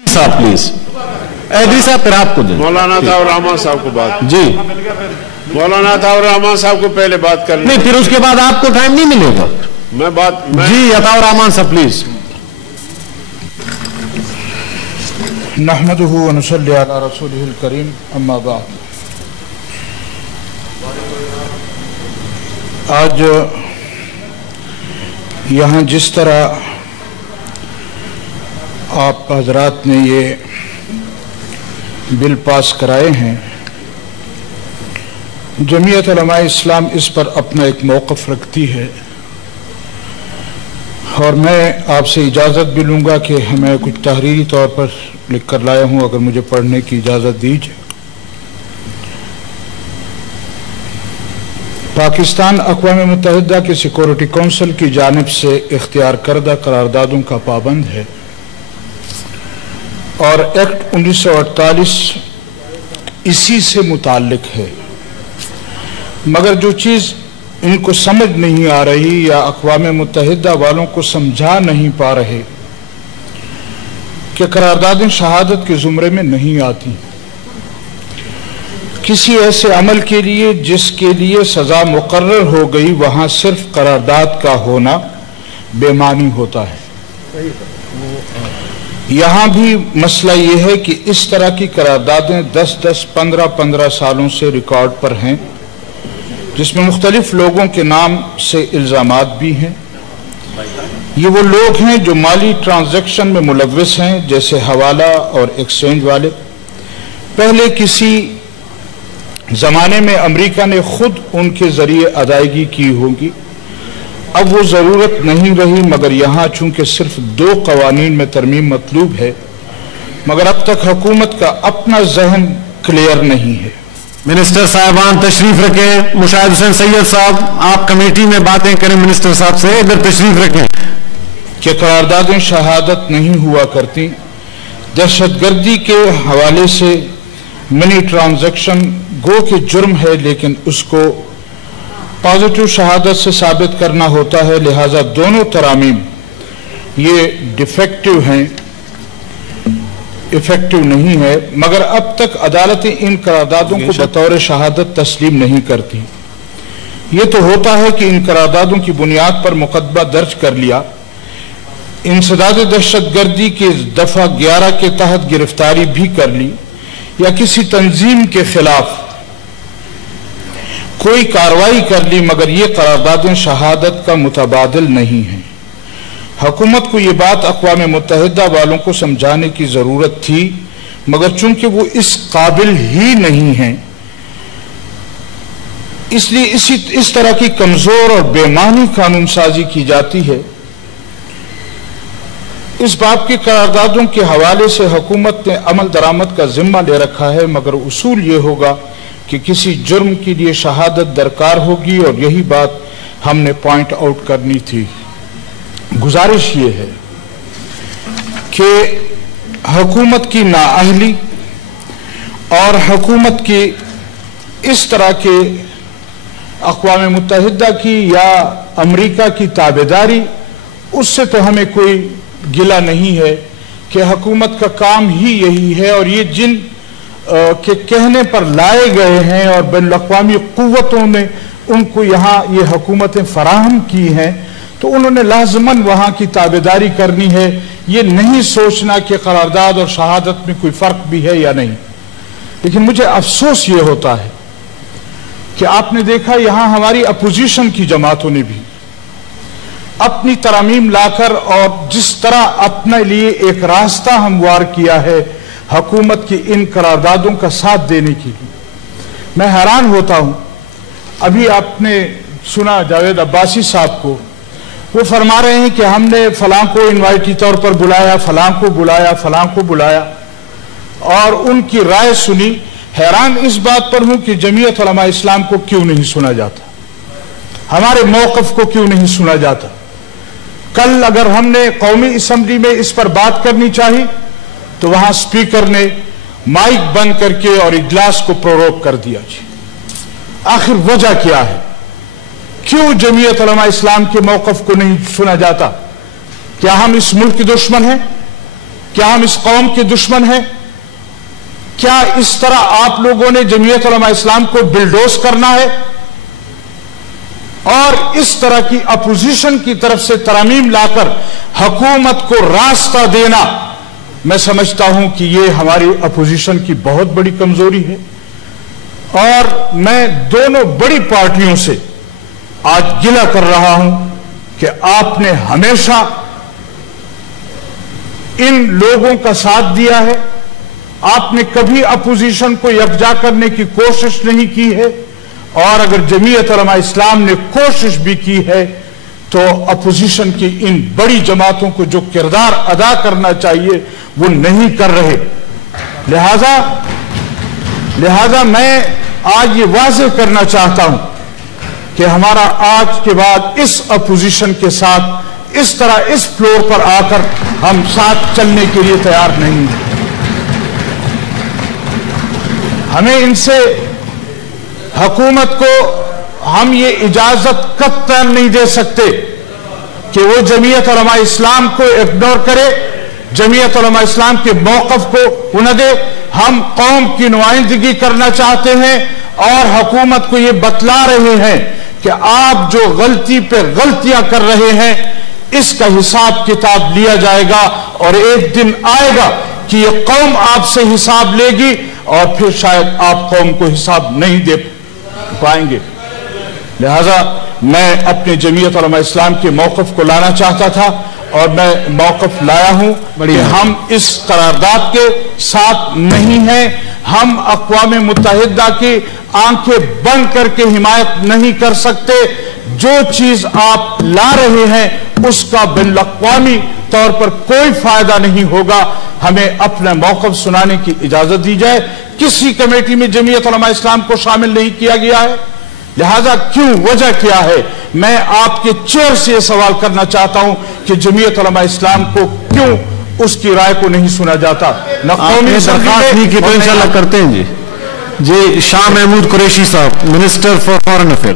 साहब please, AD साहब फिर आपको दे। मौलाना ताउर रहमान साहब को बात जी, मौलाना ताउर रहमान साहब को पहले बात करनी। नहीं, फिर उसके बाद आपको टाइम नहीं मिलेगा। जी अताउर रहमान साहब प्लीज। नहमदुहु व नुसल्ली अला रसूलिहिल करीम, अम्मा बाद। आज यहाँ जिस तरह आप हजरात ने ये बिल पास कराए हैं, जमीयत उलमा इस्लाम इस पर अपना एक मौक़िफ़ रखती है और मैं आपसे इजाज़त भी लूँगा कि मैं कुछ तहरीरी तौर पर लिख कर लाया हूँ, अगर मुझे पढ़ने की इजाज़त दीजिए। पाकिस्तान अक़वाम मुत्तहिदा की सिक्योरिटी काउंसिल की जानिब से इख्तियार करदा करारदादों का पाबंद है और एक्ट 1948 इसी से मुताल्लिक है, मगर जो चीज़ इनको समझ नहीं आ रही या अक़वाम मुत्तहिदा वालों को समझा नहीं पा रहे कि करारदादें शहादत के ज़ुमरे में नहीं आती। किसी ऐसे अमल के लिए जिसके लिए सज़ा मुकर्रर हो गई, वहाँ सिर्फ करारदाद का होना बेमानी होता है। यहाँ भी मसला ये है कि इस तरह की करारदादें 10-10, 15-15 सालों से रिकॉर्ड पर हैं, जिसमें मुख्तलिफ लोगों के नाम से इल्ज़ामात भी हैं। ये वो लोग हैं जो माली ट्रांजैक्शन में मुलव्विस हैं, जैसे हवाला और एक्सचेंज वाले। पहले किसी ज़माने में अमेरिका ने खुद उनके ज़रिए अदायगी की होगी, अब वो ज़रूरत नहीं रही, मगर यहाँ चूँकि सिर्फ 2 कवानीन में तरमीम मतलूब है, मगर अब तक हुकूमत का अपना जहन क्लियर नहीं है। मिनिस्टर साहबान तशरीफ रखें। मुशाहिद हुसैन सैयद साहब, आप कमेटी में बातें करें मिनिस्टर साहब से, इधर तशरीफ रखें। कि करारदादें शहादत नहीं हुआ करती। दहशतगर्दी के हवाले से मनी ट्रांजैक्शन गो के जुर्म है, लेकिन उसको पॉजिटिव शहादत से साबित करना होता है, लिहाजा दोनों तरामीम ये डिफेक्टिव हैं, इफेक्टिव नहीं है। मगर अब तक अदालतें इन करारदादों को बतौर शहादत तस्लीम नहीं करती। ये तो होता है कि इन करारदादों की बुनियाद पर मुकदमा दर्ज कर लिया, इंसदाद दहशतगर्दी के दफा 11 के तहत गिरफ्तारी भी कर ली, या किसी तंजीम के खिलाफ कोई कार्रवाई कर ली, मगर ये करारदादें शहादत का मुतबादिल नहीं है। हुकूमत को ये बात अक़वाम मुत्तहिदा वालों को समझाने की ज़रूरत थी, मगर चूंकि वो इस काबिल ही नहीं है, इसलिए इस तरह की कमज़ोर और बेमानी कानून साजी की जाती है। इस बात की करारदादों के हवाले से हुकूमत ने अमल दरामद का जिम्मा ले रखा है, मगर उसूल ये होगा कि किसी जुर्म के लिए शहादत दरकार होगी, और यही बात हमने पॉइंट आउट करनी थी। गुजारिश ये है कि हुकूमत की नाअहली और हुकूमत की इस तरह के अक़वाम मुत्तहिदा की या अमेरिका की ताबेदारी, उससे तो हमें कोई गिला नहीं है कि हुकूमत का काम ही यही है, और ये जिन के कहने पर लाए गए हैं और बैनुल-अक़वामी क़ुव्वतों ने उनको यहाँ ये हुकूमतें फराहम की हैं, तो उन्होंने लाज़िमन वहाँ की ताबेदारी करनी है। ये नहीं सोचना कि करारदाद और शहादत में कोई फ़र्क भी है या नहीं। लेकिन मुझे अफसोस ये होता है कि आपने देखा यहाँ हमारी अपोजिशन की जमातों ने भी अपनी तरामीम लाकर और जिस तरह अपने लिए एक रास्ता हमवार किया है हुकूमत की इन करारदादों का साथ देने के लिए, मैं हैरान होता हूँ। अभी आपने सुना जावेद अब्बासी साहब को, वो फरमा रहे हैं कि हमने फलां को इनवाइटी तौर पर बुलाया, फलां को बुलाया, फलां को बुलाया, और उनकी राय सुनी। हैरान इस बात पर हूं कि जमीयत उलमा इस्लाम को क्यों नहीं सुना जाता, हमारे मौक़िफ़ को क्यों नहीं सुना जाता। कल अगर हमने कौमी असम्बली में इस पर बात करनी चाहिए तो वहां स्पीकर ने माइक बंद करके और इजलास को प्रोरोग कर दिया। जी, आखिर वजह क्या है? क्यों जमीयत उलमा इस्लाम के मौक़िफ़ को नहीं सुना जाता? क्या हम इस मुल्क के दुश्मन हैं? کیا ہم اس قوم کے دشمن ہیں؟ کیا اس طرح آپ لوگوں نے جمعیت علماء اسلام کو بلڈوز کرنا ہے؟ اور اس طرح کی اپوزیشن کی طرف سے ترامیم لا کر حکومت کو راستہ دینا، میں سمجھتا ہوں کہ یہ ہماری اپوزیشن کی بہت بڑی کمزوری ہے۔ اور میں دونوں بڑی پارٹیوں سے آج گلہ کر رہا ہوں کہ آپ نے ہمیشہ ان لوگوں کا ساتھ دیا ہے، آپ نے کبھی اپوزیشن کو یکجا کرنے کی کوشش نہیں کی ہے، اور اگر جمعیت علماء اسلام نے کوشش بھی کی ہے تو اپوزیشن کی ان بڑی جماعتوں کو جو کردار ادا کرنا چاہیے وہ نہیں کر رہے۔ لہذا میں آج یہ واضح کرنا چاہتا ہوں کہ ہمارا آج کے بعد اس اپوزیشن کے ساتھ اس طرح اس فلور پر آ کر ہم ساتھ چلنے کے لیے تیار نہیں ہیں۔ ہمیں ان سے حکومت کو ہم یہ اجازت قطعاً نہیں دے سکتے کہ وہ جمعیت علماء اسلام کو اگنور کرے، جمعیت علماء اسلام کے موقف کو نہ دے۔ ہم قوم کی نمائندگی کرنا چاہتے ہیں اور حکومت کو یہ بتلا رہے ہیں کہ آپ جو غلطی پہ غلطیاں کر رہے ہیں اس کا حساب کتاب لیا جائے گا، اور ایک دن آئے گا کہ یہ قوم آپ سے حساب لے گی اور پھر شاید آپ قوم کو حساب نہیں دے پائیں گے۔ لہذا میں اپنے جمعیت علماء اسلام کے موقف کو لانا چاہتا تھا، اور میں موقف لایا ہوں کہ ہم اس قرارداد کے ساتھ نہیں ہیں۔ ہم اقوام متحدہ کی آنکھیں بند کر کے حمایت نہیں کر سکتے۔ جو چیز آپ لا رہے ہیں اس کا بین الاقوامی طور پر کوئی فائدہ نہیں ہوگا۔ ہمیں اپنا موقف سنانے کی اجازت دی جائے۔ کسی کمیٹی میں جمعیت علماء اسلام کو شامل نہیں کیا گیا ہے، لہذا کیوں، وجہ کیا ہے؟ میں آپ کے چیئر سے یہ سوال کرنا چاہتا ہوں کہ جمعیت علماء اسلام کو کیوں اس کی رائے کو نہیں سنا جاتا؟ نہ قومی درخواست نہیں کی تو انشاءاللہ کرتے ہیں۔ جی شاہ محمود قریشی صاحب، منسٹر فار فارن افیئرز۔